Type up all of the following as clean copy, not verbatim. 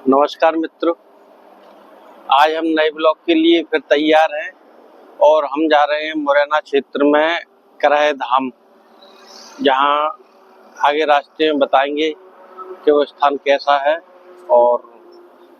नमस्कार मित्रों, आज हम नए ब्लॉग के लिए फिर तैयार हैं और हम जा रहे हैं मुरैना क्षेत्र में करह धाम, जहां आगे रास्ते में बताएंगे कि वो स्थान कैसा है और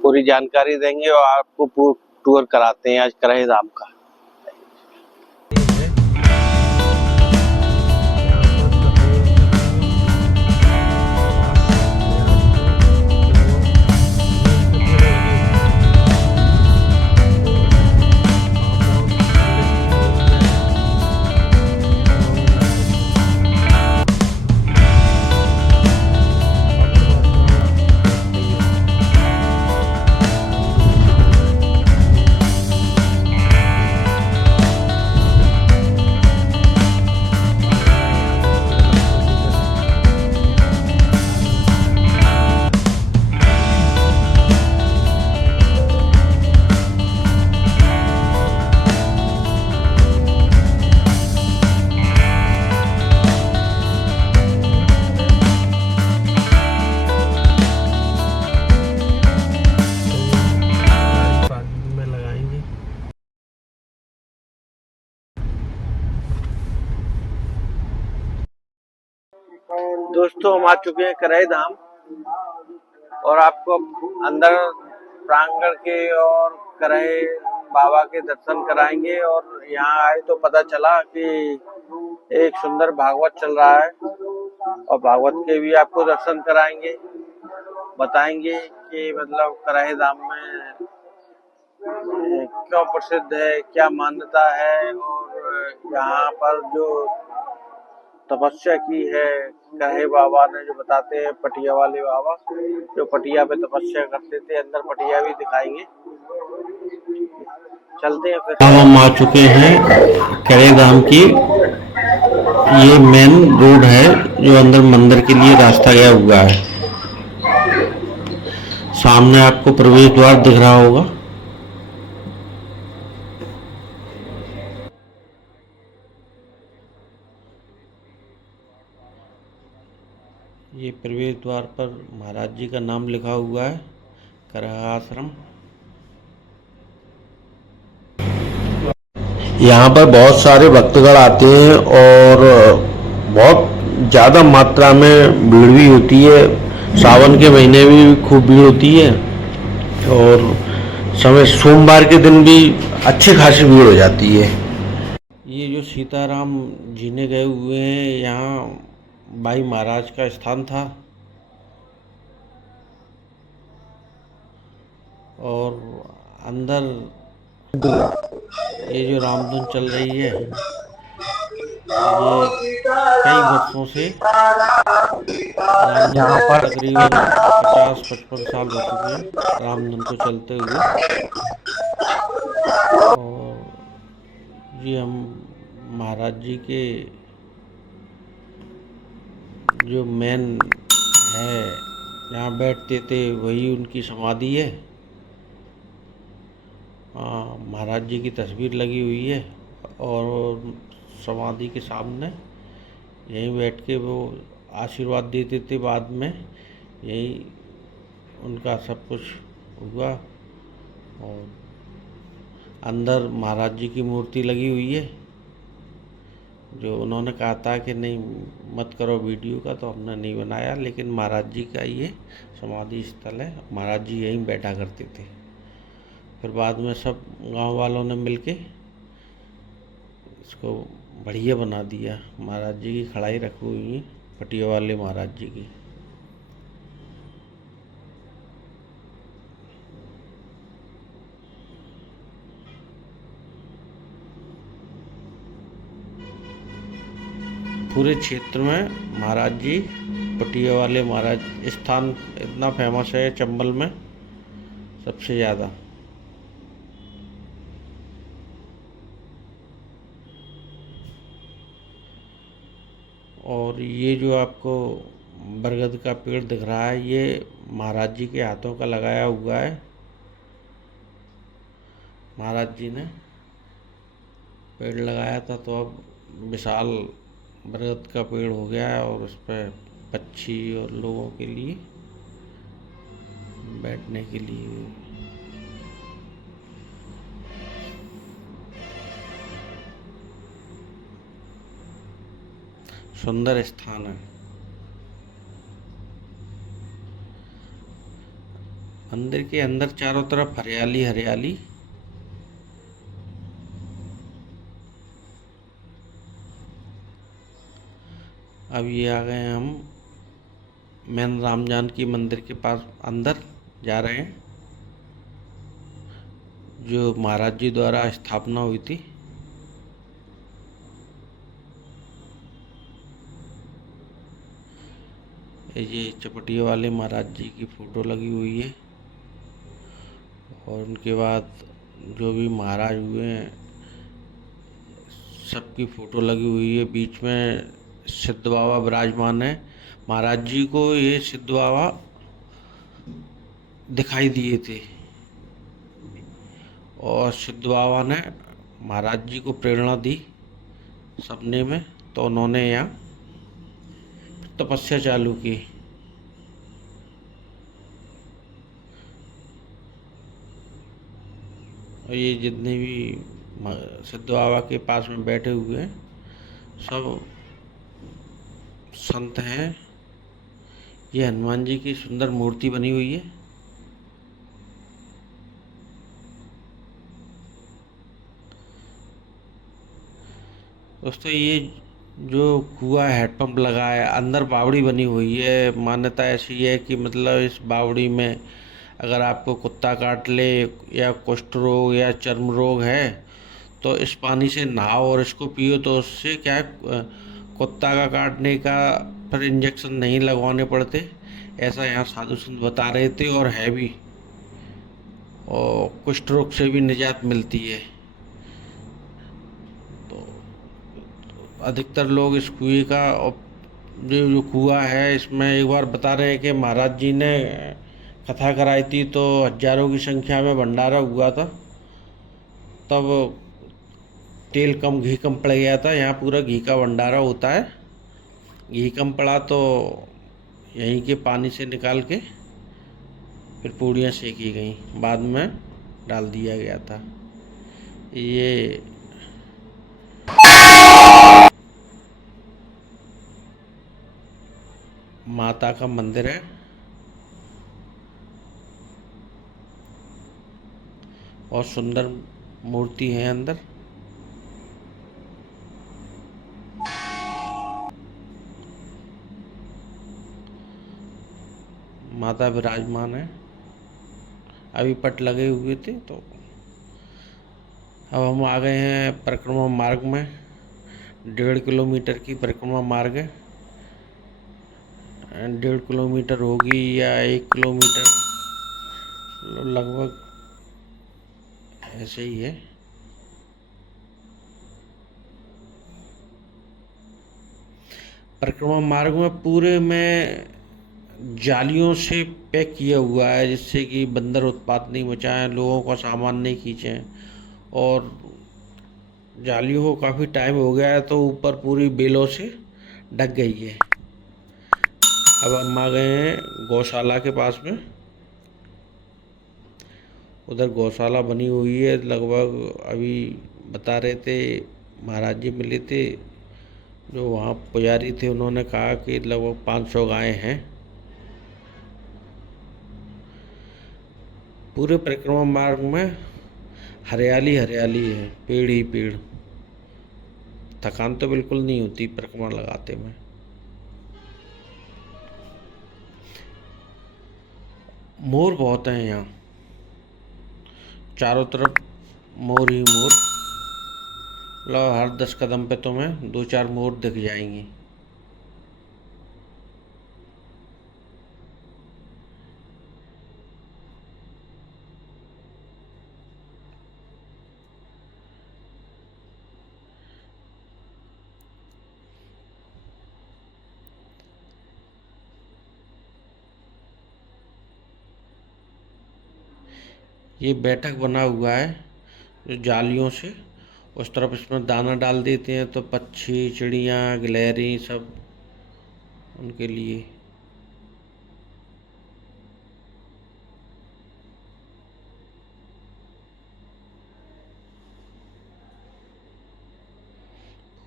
पूरी जानकारी देंगे और आपको पूरा टूर कराते हैं आज करह धाम का। दोस्तों, हम आ चुके हैं करह धाम और आपको अंदर प्रांगण के और करह बाबा के दर्शन कराएंगे। और यहाँ आए तो पता चला कि एक सुंदर भागवत चल रहा है और भागवत के भी आपको दर्शन कराएंगे, बताएंगे कि मतलब करह धाम में क्यों प्रसिद्ध है, क्या मान्यता है और यहाँ पर जो तपस्या की है करह बाबा ने, जो बताते हैं पटिया वाले बाबा जो पटिया पे तपस्या करते थे। अंदर पटिया भी दिखाएंगे, चलते हैं फिर। हम आ चुके हैं करह धाम की। ये मेन रोड है जो अंदर मंदिर के लिए रास्ता गया हुआ है। सामने आपको प्रवेश द्वार दिख रहा होगा। ये प्रवेश द्वार पर महाराज जी का नाम लिखा हुआ है, करह आश्रम। यहाँ पर बहुत सारे भक्तगण आते हैं और बहुत ज़्यादा मात्रा में भीड़ भी होती है। सावन के महीने में भी खूब भीड़ होती है और समय सोमवार के दिन भी अच्छी खासी भीड़ हो जाती है। ये जो सीताराम जीने गए हुए हैं, यहाँ भाई महाराज का स्थान था और अंदर ये जो रामधुन चल रही है, ये कई वर्षों से रामधुन तकरीबन 50-55 साल हो चुके हैं रामधुन को चलते हुए। और ये हम महाराज जी के जो मेन है, यहाँ बैठते थे, वही उनकी समाधि है। महाराज जी की तस्वीर लगी हुई है और समाधि के सामने यहीं बैठ के वो आशीर्वाद देते थे। बाद में यही उनका सब कुछ हुआ और अंदर महाराज जी की मूर्ति लगी हुई है। जो उन्होंने कहा था कि नहीं मत करो वीडियो का, तो हमने नहीं बनाया, लेकिन महाराज जी का ये समाधि स्थल है। महाराज जी यहीं बैठा करते थे। फिर बाद में सब गांव वालों ने मिलके इसको बढ़िया बना दिया। महाराज जी की खड़ाई रखी हुई है, पटिया वाले महाराज जी की। पूरे क्षेत्र में महाराज जी, पटिया वाले महाराज स्थान इतना फेमस है चंबल में सबसे ज़्यादा। और ये जो आपको बरगद का पेड़ दिख रहा है, ये महाराज जी के हाथों का लगाया हुआ है। महाराज जी ने पेड़ लगाया था तो अब विशाल बरगद का पेड़ हो गया है और उस पर पक्षी और लोगों के लिए बैठने के लिए। सुंदर स्थान है। मंदिर के अंदर चारों तरफ हरियाली हरियाली। अब ये आ गए हम मैन राम जानकी मंदिर के पास अंदर जा रहे हैं, जो महाराज जी द्वारा स्थापना हुई थी। ये चपटिया वाले महाराज जी की फोटो लगी हुई है, और उनके बाद जो भी महाराज हुए हैं सबकी फोटो लगी हुई है। बीच में सिद्ध बाबा विराजमान है। महाराज जी को ये सिद्ध बाबा दिखाई दिए थे, और सिद्ध बाबा ने महाराज जी को प्रेरणा दी सपने में, तो उन्होंने यहाँ तपस्या चालू की। और ये जितने भी सिद्ध बाबा के पास में बैठे हुए हैं सब संत हैं। ये हनुमान जी की सुंदर मूर्ति बनी हुई है। दोस्तों, ये जो कुआं हैंडपंप लगा है, अंदर बावड़ी बनी हुई है। मान्यता ऐसी है कि मतलब इस बावड़ी में अगर आपको कुत्ता काट ले या कुष्ठ रोग या चर्म रोग है तो इस पानी से नहाओ और इसको पियो, तो उससे क्या है, कुत्ता का काटने का फिर इंजेक्शन नहीं लगवाने पड़ते। ऐसा यहाँ साधु संत बता रहे थे, और है भी। और कुष्ठ रोग से भी निजात मिलती है। तो अधिकतर लोग इस कुएं का, जो कुआं है, इसमें एक बार बता रहे हैं कि महाराज जी ने कथा कराई थी तो हजारों की संख्या में भंडारा हुआ था। तब तेल कम घी कम पड़ गया था। यहाँ पूरा घी का भंडारा होता है। घी कम पड़ा तो यहीं के पानी से निकाल के फिर पूड़ियाँ सेकी गई, बाद में डाल दिया गया था। ये माता का मंदिर है, और सुंदर मूर्ति है अंदर। माता विराजमान है। अभी पट लगे हुए थे, तो अब हम आ गए हैं परिक्रमा मार्ग में। 1.5 किलोमीटर की परिक्रमा मार्ग है। 1.5 किलोमीटर होगी या 1 किलोमीटर, लगभग ऐसे ही है। परिक्रमा मार्ग में पूरे में जालियों से पैक किया हुआ है, जिससे कि बंदर उत्पात नहीं मचाएं, लोगों का सामान नहीं खींचें। और जालियों को काफ़ी टाइम हो गया है, तो ऊपर पूरी बेलों से ढक गई है। अब हम आ गए हैं गौशाला के पास में। उधर गौशाला बनी हुई है। लगभग अभी बता रहे थे, महाराज जी मिले थे जो वहाँ पुजारी थे, उन्होंने कहा कि लगभग 500 गायें हैं। पूरे परिक्रमा मार्ग में हरियाली हरियाली है, पेड़ ही पेड़। थकान तो बिल्कुल नहीं होती परिक्रमा लगाते में। मोर बहुत हैं यहाँ, चारों तरफ मोर ही मोर। मतलब हर 10 कदम पे तुम्हें 2-4 मोर दिख जाएंगी। ये बैठक बना हुआ है जो जालियों से, उस तरफ इसमें दाना डाल देते हैं तो पक्षी चिड़ियाँ गिलहरी सब उनके लिए।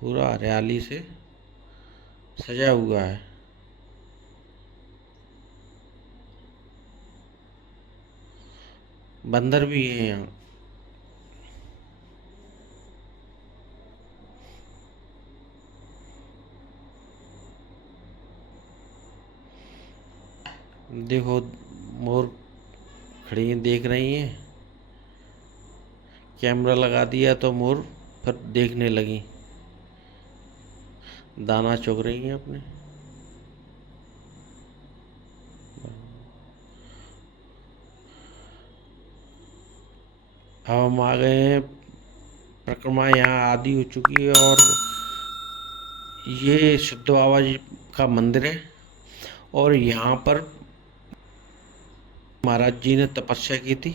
पूरा हरियाली से सजा हुआ है। बंदर भी है यहाँ। देखो मोर खड़ी देख रही हैं। कैमरा लगा दिया तो मोर फिर देखने लगी, दाना चुग रही हैं अपने। अब हम आ गए हैं, परिक्रमा यहाँ आदि हो चुकी है और ये सिद्ध बाबा जी का मंदिर है और यहाँ पर महाराज जी ने तपस्या की थी।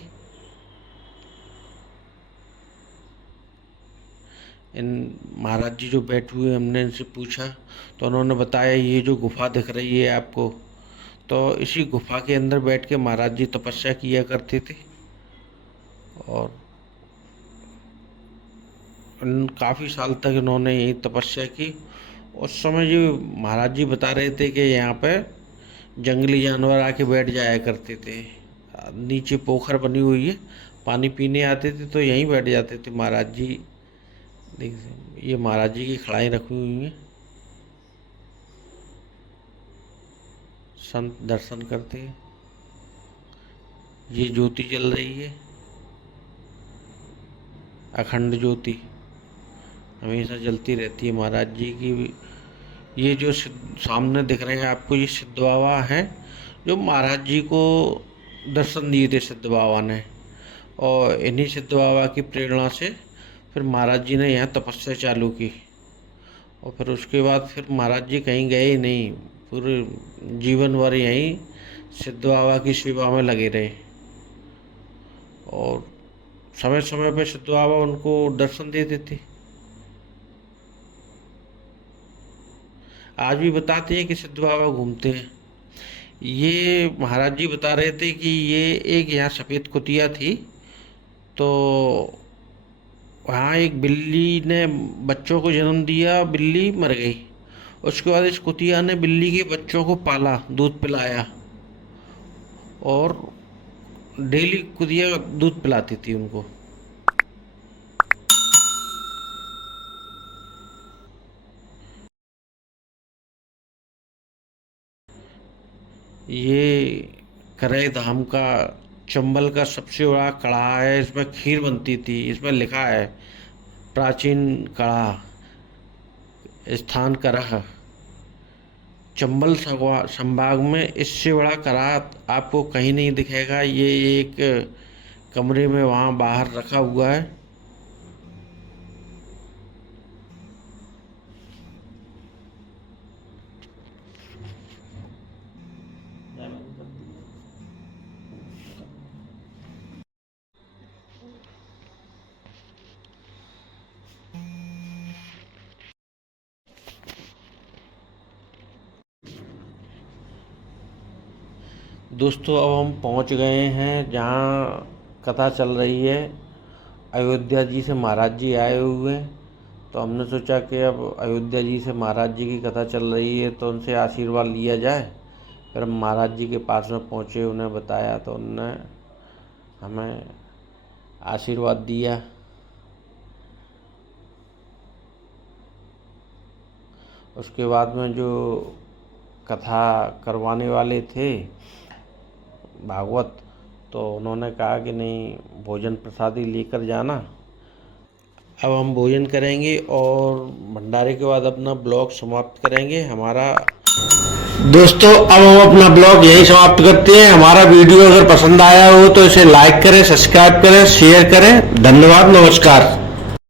इन महाराज जी जो बैठे हुए, हमने इनसे पूछा तो उन्होंने बताया ये जो गुफा दिख रही है आपको, तो इसी गुफा के अंदर बैठ के महाराज जी तपस्या किया करते थे। और काफ़ी साल तक इन्होंने यही तपस्या की। उस समय जो महाराज जी बता रहे थे कि यहाँ पे जंगली जानवर आके बैठ जाया करते थे। नीचे पोखर बनी हुई है, पानी पीने आते थे तो यहीं बैठ जाते थे महाराज जी। देखिए ये महाराज जी की खड़ाई रखी हुई है, संत दर्शन करते हैं। ये ज्योति जल रही है, अखंड ज्योति हमेशा जलती रहती है महाराज जी की। ये जो सामने दिख रहे हैं आपको, ये सिद्ध बाबा हैं जो महाराज जी को दर्शन दिए थे सिद्ध बाबा ने। और इन्हीं सिद्ध बाबा की प्रेरणा से फिर महाराज जी ने यहाँ तपस्या चालू की। और फिर उसके बाद फिर महाराज जी कहीं गए ही नहीं, पूरे जीवन भर यहीं सिद्ध बाबा की सेवा में लगे रहे। और समय समय पे सिद्ध बाबा उनको दर्शन देते थे। आज भी बताते हैं कि सिद्ध बाबा घूमते हैं। ये महाराज जी बता रहे थे कि ये एक यहाँ सफ़ेद कुतिया थी, तो वहाँ एक बिल्ली ने बच्चों को जन्म दिया, बिल्ली मर गई। उसके बाद इस कुतिया ने बिल्ली के बच्चों को पाला, दूध पिलाया और डेली कुतिया दूध पिलाती थी उनको। ये करई धाम का चंबल का सबसे बड़ा कड़ा है। इसमें खीर बनती थी। इसमें लिखा है प्राचीन कड़ा, स्थान करह। चंबल संभाग में इससे बड़ा कड़ा आपको कहीं नहीं दिखेगा। ये एक कमरे में वहाँ बाहर रखा हुआ है। दोस्तों अब हम पहुंच गए हैं जहां कथा चल रही है। अयोध्या जी से महाराज जी आए हुए हैं, तो हमने सोचा कि अब अयोध्या जी से महाराज जी की कथा चल रही है तो उनसे आशीर्वाद लिया जाए। फिर हम महाराज जी के पास में पहुंचे, उन्हें बताया तो उन्होंने हमें आशीर्वाद दिया। उसके बाद में जो कथा करवाने वाले थे भागवत, तो उन्होंने कहा कि नहीं भोजन प्रसादी लेकर जाना। अब हम भोजन करेंगे और भंडारे के बाद अपना ब्लॉग समाप्त करेंगे। हमारा दोस्तों अब हम अपना ब्लॉग यही समाप्त करते हैं। हमारा वीडियो अगर पसंद आया हो तो इसे लाइक करें, सब्सक्राइब करें, शेयर करें। धन्यवाद, नमस्कार।